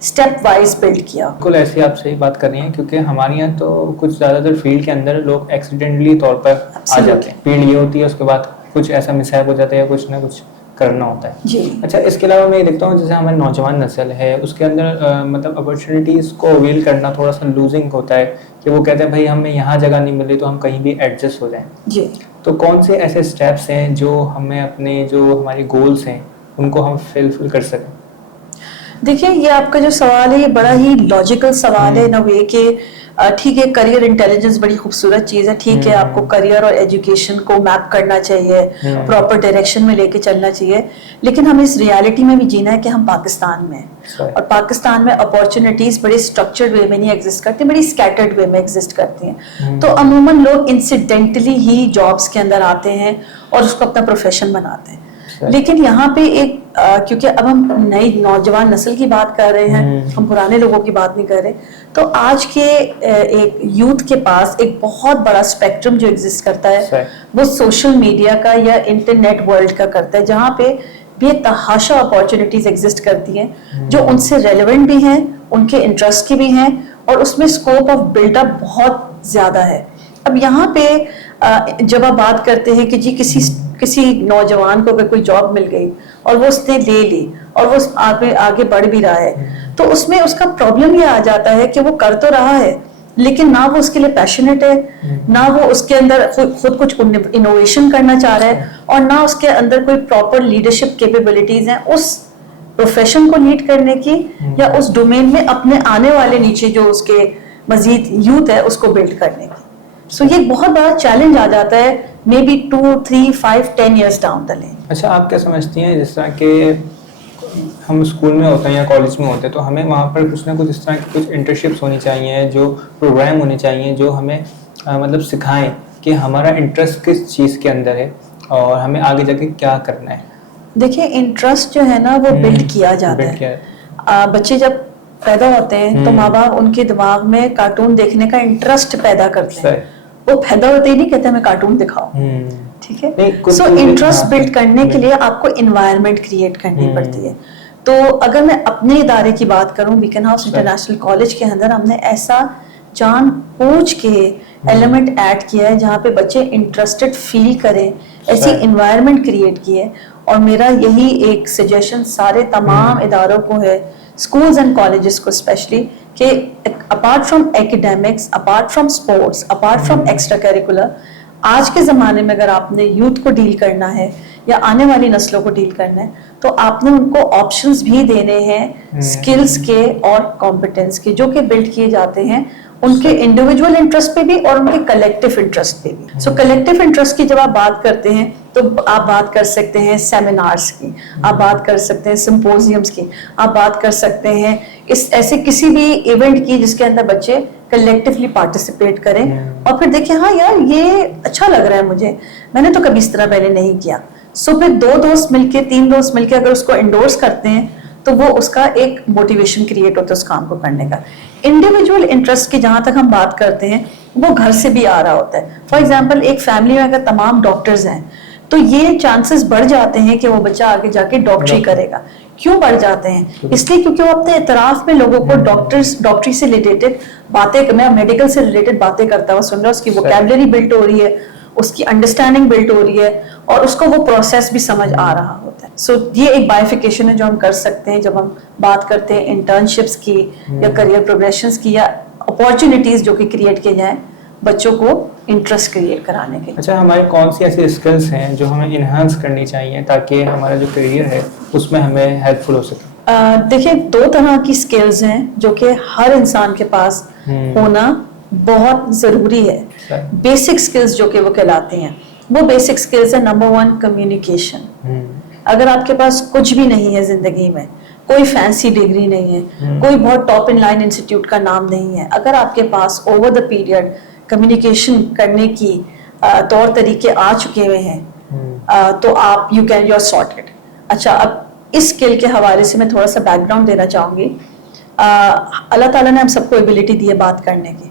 Step wise blood کیا. بالکل ایسی آپ صحیح بات کر رہی ہیں, کیونکہ ہمارے یہاں تو کچھ زیادہ تر فیلڈ کے اندر لوگ ایکسیڈنٹلی طور پر آ جاتے ہیں. فیلڈ یہ ہوتی ہے, اس کے بعد کچھ ایسا مسہیپ ہو جاتا ہے یا کچھ نہ کچھ کرنا ہوتا ہے. جی. اچھا, اس کے علاوہ میں یہ دیکھتا ہوں جیسے ہماری نوجوان نسل ہے اس کے اندر مطلب اپرچونیٹیز کو اویل کرنا تھوڑا سا لوزنگ ہوتا ہے, کہ وہ کہتے ہیں بھائی ہمیں یہاں جگہ نہیں مل رہی تو ہم کہیں بھی ایڈجسٹ ہو جائیں. جی. تو کون سے ایسے اسٹیپس ہیں جو ہمیں اپنے جو ہماری گولس ہیں ان کو ہم فل کر سکیں؟ دیکھیے, یہ آپ کا جو سوال ہے یہ بڑا ہی لاجیکل سوال ہے نا وے کہ ٹھیک ہے کریئر انٹیلیجنس بڑی خوبصورت چیز ہے, ٹھیک ہے آپ کو کریئر اور ایجوکیشن کو میپ کرنا چاہیے, پراپر ڈائریکشن میں لے کے چلنا چاہیے, لیکن ہمیں اس ریالٹی میں بھی جینا ہے کہ ہم پاکستان میں ہیں اور پاکستان میں اپارچونیٹیز بڑی اسٹرکچرڈ وے میں نہیں ایگزسٹ کرتی, بڑی اسکیٹرڈ وے میں ایگزسٹ کرتی ہیں. تو عموماً لوگ انسیڈنٹلی ہی جابس کے اندر آتے ہیں اور اس کو اپنا پروفیشن بناتے ہیں. لیکن یہاں پہ ایک کیونکہ اب ہم نئی نوجوان نسل کی بات کر رہے ہیں, ہم پرانے لوگوں کی بات نہیں کر رہے, تو آج کے ایک یوتھ کے پاس ایک بہت بڑا اسپیکٹرم جو ایگزسٹ کرتا ہے وہ سوشل میڈیا کا یا انٹرنیٹ ورلڈ کا کرتا ہے, جہاں پہ بے تحاشا اپارچونیٹیز ایگزسٹ کرتی ہیں جو ان سے ریلیونٹ بھی ہیں, ان کے انٹرسٹ کی بھی ہیں, اور اس میں اسکوپ آف بلڈ اپ بہت زیادہ ہے. اب یہاں پہ جب آپ بات کرتے ہیں کہ جی کسی نوجوان کو اگر کوئی جاب مل گئی اور وہ اس نے لے لی اور وہ آگے بڑھ بھی رہا ہے, تو اس میں اس کا پرابلم یہ آ جاتا ہے کہ وہ کر تو رہا ہے لیکن نہ وہ اس کے لیے پیشنیٹ ہے, نہ وہ اس کے اندر خود کچھ انوویشن کرنا چاہ رہا ہے, اور نہ اس کے اندر کوئی پراپر لیڈرشپ کیپیبلٹیز ہیں اس پروفیشن کو لیڈ کرنے کی یا اس ڈومین میں اپنے آنے والے نیچے جو اس کے مزید یوتھ ہے اس کو بلڈ کرنے کی. سو یہ ایک بہت بڑا چیلنج آ جاتا ہے maybe 2, 3, 5, 10 years down the lane. اچھا, آپ کیا سمجھتی ہیں جس طرح کہ ہم اسکول میں ہوتے ہیں یا کالج میں ہوتے ہیں تو ہمیں وہاں پر کچھ نہ کچھ اس طرح کی کچھ انٹرنشپس ہونی چاہیے, جو پروگرام ہونے چاہیے جو ہمیں مطلب سکھائیں کہ ہمارا انٹرسٹ کس چیز کے اندر ہے اور ہمیں آگے جا کے کیا کرنا ہے. دیکھیں, انٹرسٹ جو ہے نا وہ بلڈ کیا جاتا ہے. بچے جب پیدا ہوتے ہیں تو ماں باپ ان کے دماغ میں کارٹون دیکھنے کا انٹرسٹ پیدا کرتے ہیں, وہ پیدا ہوتے ہی نہیں کہتے ہمیں کارٹون دکھاؤ, ٹھیک ہے. سو انٹرسٹ بلڈ کرنے کے لیے آپ کو انوائرمنٹ کریٹ کرنی پڑتی ہے. تو اگر میں اپنے ادارے کی بات کروں, بیکن ہاؤس انٹرنیشنل کالج کے اندر ہم نے ایسا جان بوجھ کے ایلیمنٹ ایڈ کیا ہے جہاں پہ بچے انٹرسٹڈ فیل کریں, ایسی انوائرمنٹ کریٹ کی ہے. اور میرا یہی ایک سجیشن سارے تمام اداروں کو ہے, اسکولز اینڈ کالجز کو اسپیشلی, کہ apart from academics, apart from sports, apart from extra curricular, آج کے زمانے میں اگر آپ نے یوتھ کو ڈیل کرنا ہے یا آنے والی نسلوں کو ڈیل کرنا ہے تو آپ نے ان کو آپشنز بھی دینے ہیں اسکلز کے اور کمپٹنس کے, جو کہ بلڈ کیے جاتے ہیں ان کے انڈیویجول انٹرسٹ پہ بھی اور ان کے کلیکٹیو انٹرسٹ پہ بھی. سو کلیکٹیو انٹرسٹ کی جب آپ بات کرتے ہیں تو آپ بات کر سکتے ہیں سیمینارز کی, آپ بات کر سکتے ہیں سمپوزیمز کی, آپ بات کر سکتے ہیں ایسے کسی بھی ایونٹ کی جس کے اندر بچے کلیکٹیولی پارٹیسپیٹ کریں اور پھر دیکھیں ہاں یار یہ اچھا لگ رہا ہے مجھے, میں نے تو کبھی اس طرح پہلے نہیں کیا. سو پھر 2 دوست مل کے 3 دوست مل کے اگر اس کو انڈورس کرتے ہیں تو وہ اس کا ایک موٹیویشن کریٹ ہوتا ہے اس کام کو کرنے کا. انڈیویجول انٹرسٹ کی جہاں تک ہم بات کرتے ہیں وہ گھر سے بھی آ رہا ہوتا ہے. فار ایگزامپل ایک فیملی میں اگر تمام ڈاکٹرز ہیں تو یہ چانسز بڑھ جاتے ہیں کہ وہ بچہ آگے جا کے ڈاکٹری کرے گا. کیوں بڑھ جاتے ہیں؟ اس لیے کیونکہ وہ اپنے اطراف میں لوگوں کو ڈاکٹری سے ریلیٹڈ باتیں, میں میڈیکل سے ریلیٹڈ باتیں کرتا ہوں سن رہا, اس کی ووکیبلری بلڈ ہو رہی ہے, اس کی انڈرسٹینڈنگ بلڈ ہو رہی ہے اور اس کو وہ پروسیس بھی سمجھ آ رہا ہوتا ہے. سو یہ ایک بائیفیکیشن ہے جو ہم کر سکتے ہیں جب ہم بات کرتے ہیں انٹرنشپس کی یا کریئر پروگریشنس کی یا اپارچونیٹیز جو کہ کریٹ کیے جائیں بچوں کو انٹرسٹ کریٹ کرانے کے. اچھا, ہماری کون سی ایسی اسکلس ہیں جو ہمیں انہانس کرنی چاہیے تاکہ ہمارا جو کریئر ہے اس میں ہمیں ہیلپ فل ہو سکے؟ دیکھیں 2 طرح کی اسکلز ہیں جو کہ ہر انسان کے پاس ہونا بہت ضروری ہے. بیسک اسکلز جو کہ وہ کہلاتے ہیں, وہ بیسک اسکلز ہے نمبر 1 کمیونیکیشن. اگر آپ کے پاس کچھ بھی نہیں ہے زندگی میں, کوئی فینسی ڈگری نہیں ہے, کوئی بہت ٹاپ ان لائن انسٹیٹیوٹ کا نام نہیں ہے, اگر آپ کے پاس اوور دا پیریڈ کمیونیکیشن کرنے کی طور طریقے آ چکے ہوئے ہیں تو آپ یو آر سارٹڈ. اچھا, اب اس اسکل کے حوالے سے میں تھوڑا سا بیک گراؤنڈ دینا چاہوں گی. اللہ تعالیٰ نے ہم سب کو ایبلٹی دی ہے بات کرنے کی,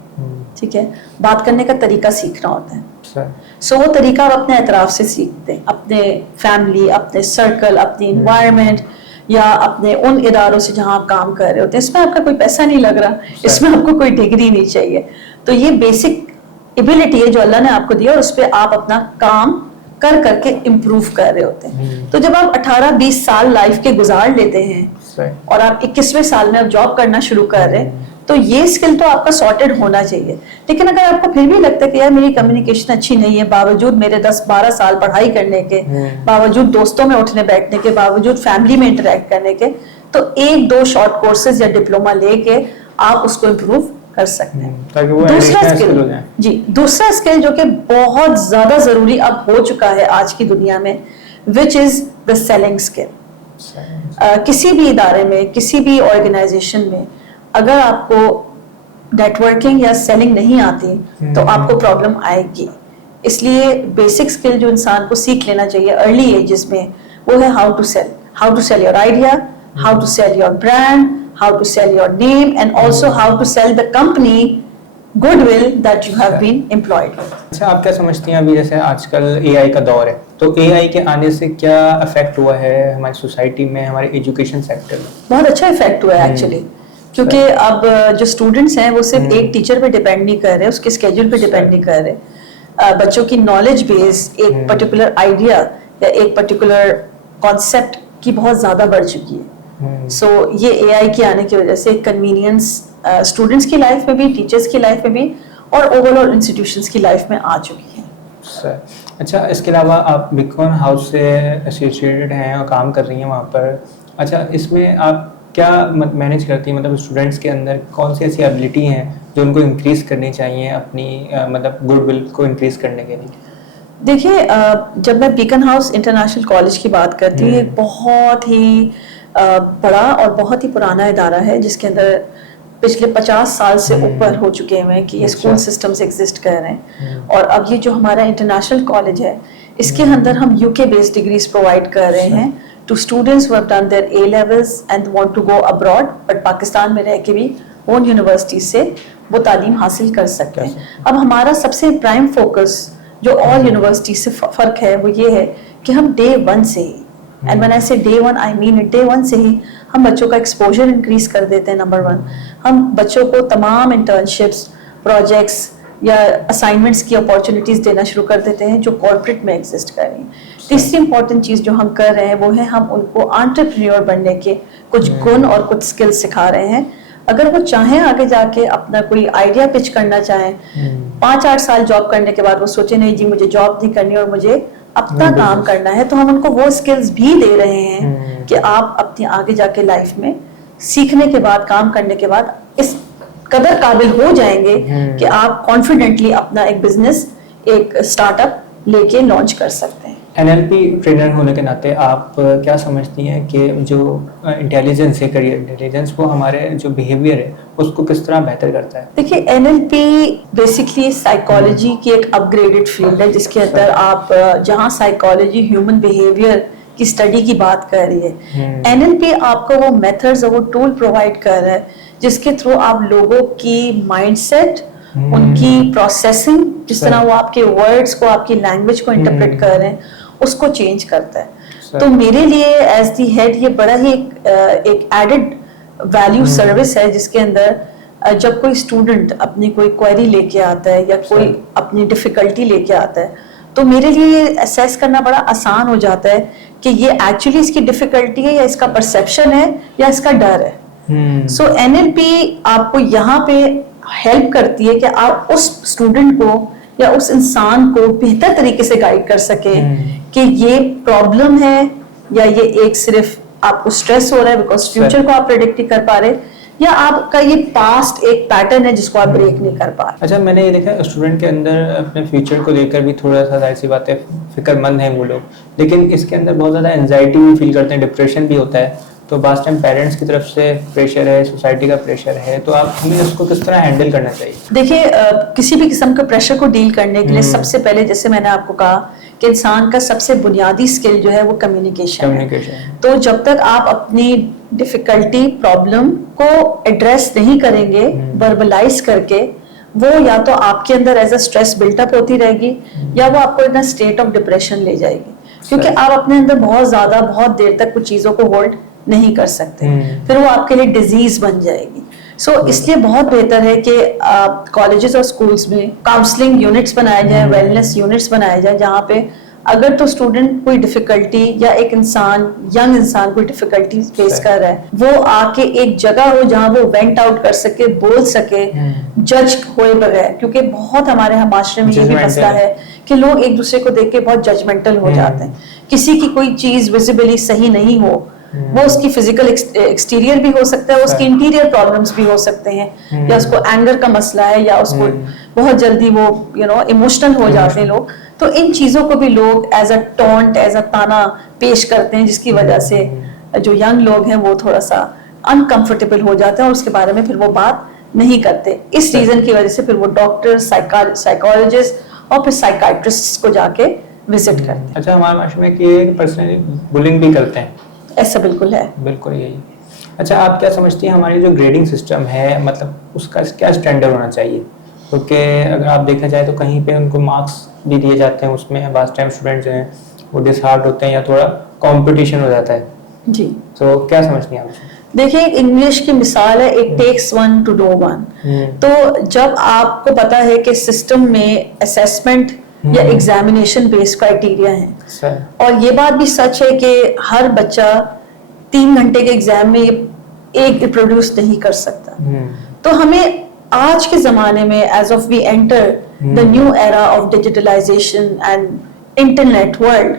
ٹھیک ہے, بات کرنے کا طریقہ سیکھنا ہوتا ہے. سو وہ طریقہ آپ اپنے اطراف سے سیکھتے ہیں, اپنے فیملی, اپنے سرکل, اپنی انوائرمنٹ, یا اپنے ان اداروں سے جہاں آپ کام کر رہے ہوتے ہیں. اس میں آپ کا کوئی پیسہ نہیں لگ رہا, اس میں آپ کو کوئی ڈگری نہیں چاہیے. تو یہ بیسک ایبلٹی ہے جو اللہ نے آپ کو دیا اور اس پہ آپ اپنا کام کر کر کے امپروو کر رہے ہوتے ہیں. تو جب آپ 18-20 سال لائف کے گزار لیتے ہیں اور آپ 21ویں سال میں اب جاب کرنا شروع کر رہے ہیں, تو یہ اسکل تو آپ کا سارٹیڈ ہونا چاہیے. لیکن اگر آپ کو پھر بھی لگتا ہے کہ یار میری کمیونیکیشن اچھی نہیں ہے, باوجود میرے 10-12 سال پڑھائی کرنے کے, باوجود دوستوں میں اٹھنے بیٹھنے کے, باوجود فیملی میں انٹریکٹ کرنے کے, تو 1-2 شارٹ کورسز یا ڈپلوما لے کے آپ اس کو امپروو کر سکتے ہیں. دوسرا اسکل جو کہ بہت زیادہ ضروری اب ہو چکا ہے آج کی دنیا میں, which is the selling skill. کسی بھی ادارے میں, کسی بھی آرگنائزیشن میں اگر آپ کو نیٹ ورکنگ یا سیلنگ نہیں آتی تو آپ کو پرابلم آئے گی. اس لیے بیسک اسکل جو انسان کو سیکھ لینا چاہیے ارلی ایجز میں وہ ہے how to sell your idea, how to sell your brand, how to sell your name, and also how to sell the company goodwill that you have been employed. اچھا, آپ کیا سمجھتی ہیں ابھی جیسے آج کل اے آئی کا دور ہے, تو اے آئی کے آنے سے کیا افیکٹ ہوا ہے ہماری سوسائٹی میں, ہمارے ایجوکیشن سیکٹر میں؟ بہت اچھا افیکٹ ہوا ہے ایکچولی, کیونکہ اب جو اسٹوڈنٹس ہیں وہ صرف ایک ٹیچر پہ ڈیپینڈ نہیں کر رہے, اس کے اسکیڈول پہ ڈیپینڈ نہیں کر رہے. بچوں کی نالج بیس ایک پرٹیکولر آئیڈیا یا ایک پرٹیکولر کانسیپٹ کی بہت زیادہ بڑھ چکی ہے. سو یہ اے آئی کے آنے کی وجہ سے کنوینئنس اسٹوڈنٹس کی لائف میں بھی, ٹیچرس کی لائف میں بھی, اور اوور آل انسٹیٹیوشنس کی لائف میں آ چکی ہے. اچھا, اس کے علاوہ آپ بیکون ہاؤس سے ایسوسیٹیڈ ہیں اور کام کر رہی ہیں وہاں پر. اچھا, اس میں آپ کیا مینیج کرتی ہیں, مطلب اسٹوڈنٹس کے اندر کون سی ایسی ایبلٹی ہیں جو ان کو انکریز کرنی چاہیے اپنی مطلب گڈ ول کو انکریز کرنے کے لیے؟ دیکھیے, جب میں بیکن ہاؤس انٹرنیشنل کالج کی بات کرتی ہوں, ایک بہت ہی بڑا اور بہت ہی پرانا ادارہ ہے جس کے اندر پچھلے 50 سال سے اوپر ہو چکے ہیں کہ یہ اسکول سسٹمز ایگزسٹ کر رہے ہیں. اور اب یہ جو ہمارا انٹرنیشنل کالج ہے اس کے اندر ہم یو کے بیسڈ ڈگریز پرووائڈ کر رہے ہیں to students who have done their A levels and want to go abroad, but Pakistan میں رہ کے بھی اون یونیورسٹی سے وہ تعلیم حاصل کر سکتے ہیں. اب ہمارا سب سے پرائم فوکس جو اور یونیورسٹی سے فرق ہے وہ یہ ہے کہ ہم Day 1 سے ہی, and when I say Day 1 I mean it, Day 1 سے ہی ہم بچوں کا ایکسپوجر انکریز کر دیتے ہیں. نمبر 1, ہم بچوں کو تمام انٹرنشپس, پروجیکٹس یا اسائنمنٹس کی اپارچونیٹیز دینا شروع کر دیتے ہیں جو کارپوریٹ میں ایگزسٹ کر رہی ہیں. تیسری امپورٹنٹ چیز جو ہم کر رہے ہیں وہ ہے ہم ان کو انٹرپرینیور بننے کے کچھ گن اور کچھ اسکل سکھا رہے ہیں. اگر وہ چاہیں آگے جا کے اپنا کوئی آئیڈیا پچ کرنا چاہیں, 5-8 سال جاب کرنے کے بعد وہ سوچے نہیں جی مجھے جاب نہیں کرنی اور مجھے اپنا کام کرنا ہے, تو ہم ان کو وہ اسکلز بھی دے رہے ہیں کہ آپ اپنی آگے جا کے لائف میں سیکھنے کے بعد, کام کرنے کے بعد اس قدر قابل ہو جائیں گے کہ آپ کانفیڈنٹلی اپنا ایک بزنس, ایک اسٹارٹ اپ لے کے لانچ کر سکتے ہیں. NLP ٹرینر ہونے کے ناطے آپ کیا سمجھتی ہیں کہ جو انٹیلیجنس ہے, کریئر انٹیلیجنس, وہ ہمارے جو بیہیویئر ہے اس کو کس طرح بہتر کرتا ہے؟ دیکھیے, NLP بیسکلی سائیکالوجی کی ایک اپ گریڈڈ فیلڈ ہے جس کے اندر آپ جہاں سائیکالوجی ہیومن بیہیویئر کی اسٹڈی کی بات کر رہی ہے, NLP آپ کو وہ میتھڈز اور وہ ٹول پرووائڈ کر رہا ہے جس کے تھرو آپ لوگوں کی مائنڈ سیٹ, ان کی پروسیسنگ, جس طرح وہ آپ کے ورڈز کو, آپ کی لینگویج کو انٹرپریٹ کر رہے ہیں, اس کو چینج کرتا ہے. تو میرے لیے ایز دی ہیڈ یہ بڑا ہی ایک ایڈڈ ویلیو سروس ہے جس کے اندر جب کوئی اسٹوڈنٹ اپنی کوئی کوئری لے کے آتا ہے یا کوئی اپنی ڈفیکلٹی لے کے آتا ہے تو میرے لیے یہ اسیس کرنا بڑا آسان ہو جاتا ہے کہ یہ ایکچولی اس کی ڈفیکلٹی ہے یا اس کا پرسیپشن ہے یا اس کا ڈر ہے. سو NLP آپ کو یہاں پہ ہیلپ کرتی ہے کہ آپ اس اسٹوڈنٹ کو یا اس انسان کو بہتر طریقے سے گائیڈ کر سکیں کہ یہ پرابلم ہے یا یہ ایک صرف آپ کو اسٹریس ہو رہا ہے بیکاز فیوچر کو آپ پریڈکٹ نہیں کر پا رہے, یا آپ کا یہ پاسٹ ایک پیٹرن ہے جس کو آپ بریک نہیں کر پا رہے. اچھا, میں نے یہ دیکھا اسٹوڈنٹ کے اندر اپنے فیوچر کو لے کر بھی تھوڑا سا ظاہر سی بات ہے فکر مند ہیں وہ لوگ, لیکن اس کے اندر بہت زیادہ انزائٹی بھی فیل کرتے ہیں, ڈپریشن بھی ہوتا ہے. تو بعض ٹائم پیرنٹس کی طرف سے پریشر ہے, سوسائٹی کا پریشر ہے, تو آپ ہمیں اس کو کس طرح ہینڈل کرنا چاہیے؟ دیکھیے, کسی بھی قسم کے پریشر کو ڈیل کرنے کے لیے سب سے پہلے, جیسے میں نے آپ کو کہا کہ انسان کا سب سے بنیادی اسکل جو ہے وہ کمیونیکیشن ہے. تو جب تک آپ اپنی ڈفیکلٹی, پرابلم کو ایڈریس نہیں کریں گے وربلائز کر کے, وہ یا تو آپ کے اندر as a stress built up ہوتی رہے گی یا وہ آپ کو اسٹیٹ آف ڈپریشن لے جائے گی, کیونکہ آپ اپنے اندر بہت زیادہ, بہت دیر تک کچھ چیزوں کو ہولڈ نہیں کر سکتے, پھر وہ آپ کے لیے ڈیزیز بن جائے گی. سو اس لیے بہت بہتر ہے کہ کالجز اور اسکولس میں کاؤنسلنگ یونٹس بنائے جائیں, ویلنس یونٹس بنائے جائیں, جہاں پہ اگر تو اسٹوڈنٹ کوئی ڈیفیکلٹی یا ایک انسان, ینگ انسان کوئی ڈیفیکلٹی فیس کر رہا ہے, وہ آ کے ایک جگہ ہو جہاں وہ وینٹ آؤٹ کر سکے, بول سکے, جج ہوئے بغیر. کیونکہ بہت ہمارے معاشرے میں یہ بھی مسئلہ ہے کہ لوگ ایک دوسرے کو دیکھ کے بہت ججمنٹل ہو جاتے ہیں. کسی کی کوئی چیز ویزیبلی صحیح نہیں ہو, وہ اس کی فزیکل ایکسٹیریئر بھی ہو سکتا ہے, اس کی انٹیریئر پرابلمس بھی ہو سکتے ہیں, یا اس کو اینگر کا مسئلہ ہے, یا اس کو بہت جلدی وہ ایموشنل ہو جاتے ہیں لوگ. تو ان چیزوں کو بھی لوگ as a taunt, as a تانا پیش کرتے ہیں, جس کی وجہ سے جو ینگ لوگ ہیں وہ تھوڑا سا انکمفرٹیبل ہو جاتے ہیں اور اس کے بارے میں پھر وہ بات نہیں کرتے. اس ریزن کی وجہ سے پھر وہ ڈاکٹر, سائیکالوجسٹ اور پھر سائیکائٹرسٹ کو جا کے وزٹ کرتے ہیں. اچھا, ہمارے معاشرے میں کہ پرسنلی بلنگ بھی کرتے ہیں. ایسا بالکل ہے, بالکل یہی. اچھا, آپ کیا سمجھتی ہیں ہماری جو گریڈنگ سسٹم ہے, مطلب اس کا کیا اسٹینڈرڈ ہونا چاہیے؟ کیونکہ اگر آپ دیکھا جائے تو کہیں پہ ان کو مارکس بھی دیے جاتے ہیں, اس میں بعض ٹائم اسٹوڈنٹس ہیں وہ ڈسہارٹ ہوتے ہیں یا تھوڑا کمپٹیشن ہو جاتا ہے. جی, تو کیا سمجھتی ہیں آپ؟ دیکھیں, ایک انگلش کی مثال ہے, it takes one two nine one. تو جب آپ کو پتا ہے کہ سسٹم میں اسیسمنٹ یا ایگزامینیشن بیسڈ کرائٹیریا ہیں, اور یہ بات بھی سچ ہے کہ ہر بچہ 3 گھنٹے کے ایگزام میں ایک پروڈیوس نہیں کر سکتا. تو ہمیں آج کے زمانے میں as of we enter the new era of digitalisation and internet world,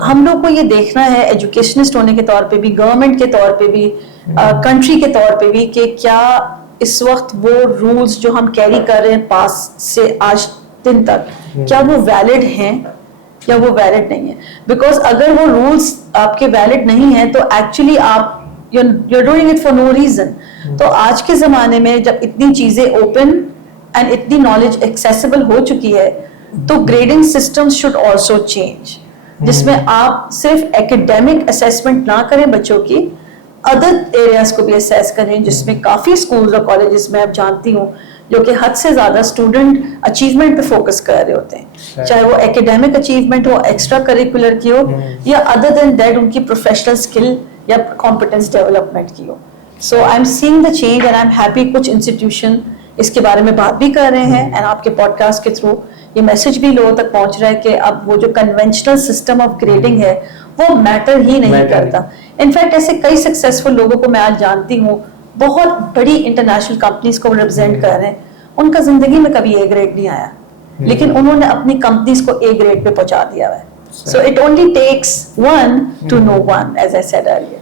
ہم لوگ کو یہ دیکھنا ہے ایجوکیشنسٹ ہونے کے طور پہ بھی, گورنمنٹ کے طور پہ بھی, کنٹری کے طور پہ بھی, کہ کیا اس وقت وہ رولز جو ہم کیری کر رہے ہیں پاس سے آج دن تک, کیا وہ ویلڈ ہیں یا وہ ویلڈ نہیں ہے. بیکاز اگر وہ رولز آپ کے ویلڈ نہیں ہیں تو ایکچولی آپ you're doing it for no reason. تو آج کے زمانے میں جب اتنی چیزیں اوپن اینڈ اتنی نالج ایکسیسیبل ہو چکی ہے, تو grading system should also change, جس میں آپ صرف ایکیڈیمک اسیسمنٹ نہ کریں بچوں کی, ادر ایریاز کو بھی اسیس کریں, جس میں کافی اسکولز اور کالجز میں اب جانتی ہوں جو کہ حد سے زیادہ اسٹوڈنٹ اچیومنٹ پہ فوکس کر رہے ہوتے ہیں, چاہے وہ ایکیڈیمک اچیومنٹ ہو, ایکسٹرا کریکولر کی ہو, یا ادر دین دیٹ ان کی پروفیشنل اسکل یا کمپٹنس ڈیولپمنٹ کی ہو. So I am seeing the change and I am happy کچھ انسٹیٹیوشن اس کے بارے میں بات بھی کر رہے ہیں, اینڈ آپ کے پوڈ کاسٹ کے تھرو یہ میسج بھی لوگوں تک پہنچ رہا ہے کہ اب وہ جو کنونشنل سسٹم آف گریڈنگ ہے وہ میٹر ہی نہیں کرتا. انفیکٹ ایسے کئی سکسیسفل لوگوں کو میں آج جانتی ہوں, بہت بڑی انٹرنیشنل کمپنیز کو ریپرزینٹ کر رہے ہیں, ان کا زندگی میں کبھی اے گریڈ نہیں آیا, لیکن انہوں نے اپنی کمپنیز کو اے گریڈ پہ پہنچا دیا ہے. So it only takes one to know one, as I said earlier.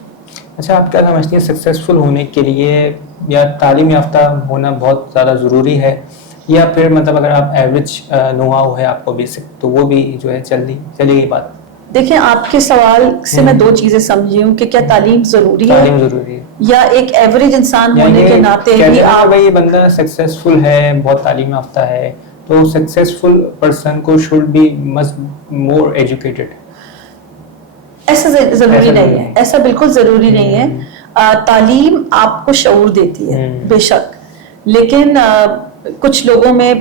اچھا, آپ کیا سمجھتی ہیں سکسیزفل ہونے کے لیے یا تعلیم یافتہ ہونا بہت زیادہ ضروری ہے, یا پھر مطلب اگر آپ ایوریج نو ہاؤ ہے آپ کو بیسک تو وہ بھی جو ہے چلے گی بات؟ دیکھیں, آپ کے سوال سے میں 2 چیزیں سمجھی ہوں کہ کیا تعلیم ضروری ہے یا ایک ایوریج انسان ہونے کے ناطے ہی آپ یہ بندہ سکسیزفل ہے, بہت تعلیم یافتہ ہے, تو سکسیزفل پرسن کو شوڈ بی مور ایجوکیٹڈ. ایسا ضروری نہیں ہے, ایسا بالکل ضروری نہیں ہے. تعلیم آپ کو شعور دیتی ہے بے شک, لیکن کچھ لوگوں میں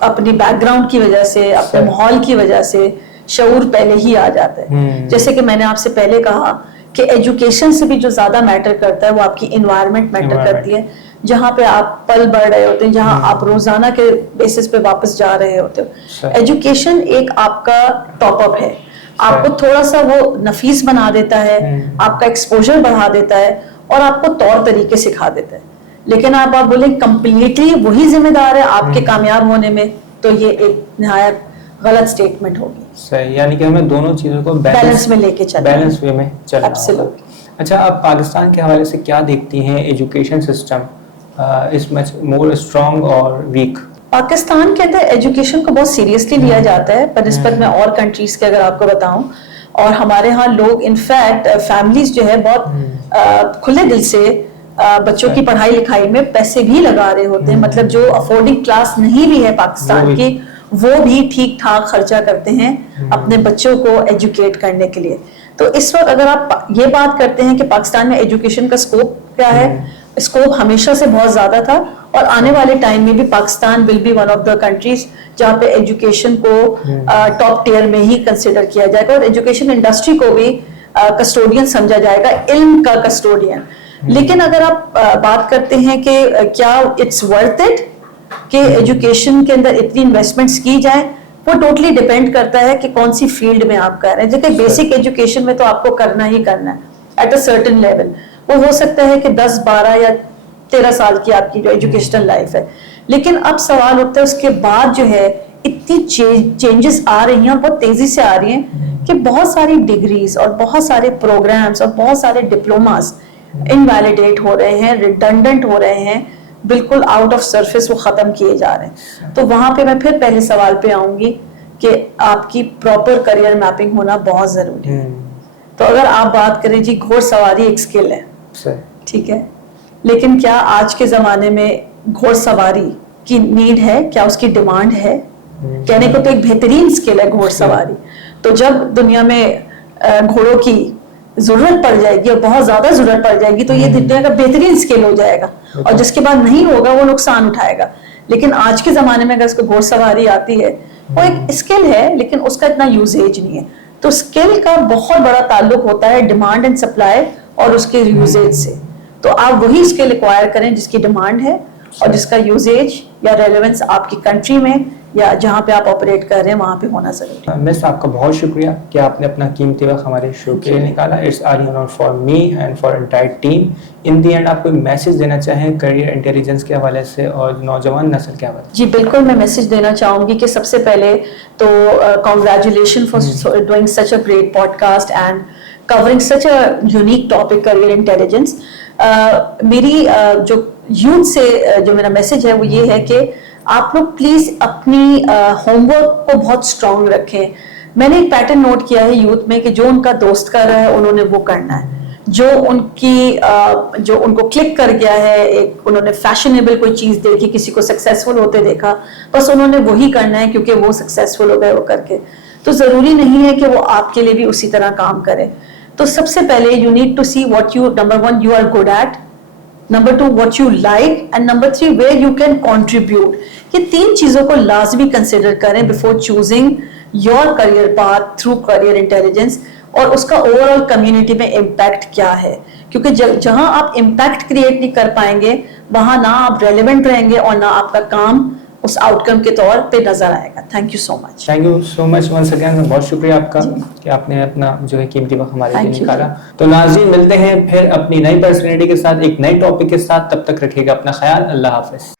اپنی بیک گراؤنڈ کی وجہ سے, اپنے ماحول کی وجہ سے شعور پہلے ہی آ جاتا ہے. جیسے کہ میں نے آپ سے پہلے کہا کہ ایجوکیشن سے بھی جو زیادہ میٹر کرتا ہے وہ آپ کی انوائرمنٹ میٹر کرتی ہے, جہاں پہ آپ پل بڑھ رہے ہوتے ہیں, جہاں آپ روزانہ کے بیسس پہ واپس جا رہے ہوتے ہو. ایجوکیشن ایک آپ کا ٹاپ اپ ہے, آپ کو تھوڑا سا وہ نفیس بنا دیتا ہے, آپ کا ایکسپوجر بڑھا دیتا ہے, اور آپ کو طور طریقے سکھا دیتا ہے. لیکن آپ بولیں کمپلیٹلی وہی ذمہ دار ہے آپ کے کامیاب ہونے میں, تو یہ ایک نہایت غلط سٹیٹمنٹ ہوگی. صحیح, یعنی کہ ہمیں دونوں چیزوں کو بیلنس میں لے کے چلنا, بیلنس وے میں چلنا ہوگا. اچھا, آپ پاکستان کے حوالے سے کیا دیکھتی ہیں education system is much more strong اور ویک؟ پاکستان کے اندر ایجوکیشن کو بہت سیریسلی لیا جاتا ہے بنسبت میں اور کنٹریز کے, اگر آپ کو بتاؤں. اور ہمارے ہاں لوگ انفیکٹ فیملیز جو ہے بہت کھلے دل سے بچوں کی پڑھائی لکھائی میں پیسے بھی لگا رہے ہوتے ہیں. مطلب جو افورڈنگ کلاس نہیں بھی ہے پاکستان کی, وہ بھی ٹھیک ٹھاک خرچہ کرتے ہیں اپنے بچوں کو ایجوکیٹ کرنے کے لیے. تو اس وقت اگر آپ یہ بات کرتے ہیں کہ پاکستان میں ایجوکیشن کا اسکوپ کیا ہے, اسکوپ ہمیشہ سے بہت زیادہ تھا, اور آنے والے ٹائم میں بھی Pakistan will be one of the countries جہاں پہ ایجوکیشن کو ٹاپ ٹیئر میں ہی کنسیڈر کیا جائے گا, اور ایجوکیشن انڈسٹری کو بھی کسٹوڈین سمجھا جائے گا, علم کا کسٹوڈین. لیکن اگر آپ بات کرتے ہیں کہ کیا اٹس ورتھ اٹ کہ ایجوکیشن کے اندر اتنی انویسٹمنٹس کی جائیں, وہ ٹوٹلی ڈیپینڈ کرتا ہے کہ کون سی فیلڈ میں آپ کر رہے ہیں. جیسے بیسک ایجوکیشن میں تو آپ کو کرنا ہی کرنا ہے ایٹ اے سرٹن لیول. وہ ہو سکتا ہے کہ 10 12 یا 13 سال کی آپ کی جو ایجوکیشنل لائف ہے, لیکن اب سوال ہوتا ہے اس کے بعد جو ہے اتنی چینجز آ رہی ہیں اور بہت تیزی سے آ رہی ہیں کہ بہت ساری ڈگریز اور بہت سارے پروگرامز اور بہت سارے ڈپلوماز انویلیڈیٹ ہو رہے ہیں, ریڈنڈنٹ ہو رہے ہیں, بالکل آؤٹ آف سرفیس وہ ختم کیے جا رہے ہیں. تو وہاں پہ میں پھر پہلے سوال پہ آؤں گی کہ آپ کی پراپر کریئر میپنگ ہونا بہت ضروری ہے. تو اگر آپ بات کریں جی گھوڑ سواری ایک سکل ہے, ٹھیک ہے, لیکن کیا آج کے زمانے میں گھوڑ سواری کی نیڈ ہے, کیا اس کی ڈیمانڈ ہے؟ کہنے کو تو ایک بہترین سکل ہے گھوڑ سواری. تو جب دنیا میں گھوڑوں کی ضرورت پڑ جائے گی اور بہت زیادہ ضرورت پڑ جائے گی تو یہ دنیا کا بہترین سکل ہو جائے گا, اور جس کے بعد نہیں ہوگا وہ نقصان اٹھائے گا. لیکن آج کے زمانے میں اگر اس کو گھوڑ سواری آتی ہے, وہ ایک سکل ہے لیکن اس کا اتنا یوزیج نہیں ہے. تو سکل کا بہت بڑا تعلق ہوتا ہے ڈیمانڈ اینڈ سپلائی اور اس کے یوزیج سے. تو آپ وہی سکل ایکوائر کریں جس کی ڈیمانڈ ہے اور جس کا یوزیج یا ریلیونس آپ کی کنٹری میں یا جہاں پہ آپ آپریٹ کر رہے ہیں وہاں پہ ہونا ضروری ہے. مس آپ کا بہت شکریہ کہ آپ نے اپنا قیمتی وقت ہمارے شو کے لیے نکالا. It's an honour for me and for entire team. In the end آپ کوئی میسج دینا چاہیں کیریئر انٹیلیجنس کے حوالے سے اور نوجوان نسل کے حوالے سے؟ جی بالکل, میں میسج دینا چاہوں گی کہ سب سے پہلے تو congratulation for doing such a great podcast and covering such a unique topic, career intelligence. میری جو یوتھ سے جو میرا میسج ہے وہ یہ ہے کہ آپ لوگ پلیز اپنی ہوم ورک کو بہت اسٹرانگ رکھیں. میں نے ایک پیٹرن نوٹ کیا ہے یوتھ میں کہ جو ان کا دوست کر رہا ہے انہوں نے وہ کرنا ہے, جو ان کو کلک کر گیا ہے, ایک انہوں نے فیشنیبل کوئی چیز دیکھی, کسی کو سکسیسفل ہوتے دیکھا, بس انہوں نے وہی کرنا ہے کیونکہ وہ سکسیسفل ہو گئے وہ کر کے. تو ضروری نہیں ہے کہ وہ آپ کے لیے بھی اسی طرح کام کرے. تو سب سے پہلے you need to see what you number 1 you are good at, number 2 what you like, and number 3 where you can contribute. یہ 3 چیزوں کو لازمی کنسیڈر کریں before choosing your career path through career intelligence, اور اس کا اوور آل کمیونٹی میں impact کیا ہے. کیونکہ جہاں آپ امپیکٹ کریٹ نہیں کر پائیں گے وہاں نہ آپ ریلیونٹ رہیں گے اور نہ آپ کا کام اس آؤٹ کم کے طور پہ نظر آئے گا. Thank you so much. Thank you so much once again. بہت شکریہ آپ کا کہ آپ نے اپنا جو ہے قیمتی وقت ہمارے لیے نکالا. تو ناظرین ملتے ہیں پھر اپنی نئی پرسنالٹی کے ساتھ ایک نئے ٹاپک کے ساتھ. تب تک رکھیے گا اپنا خیال. اللہ حافظ.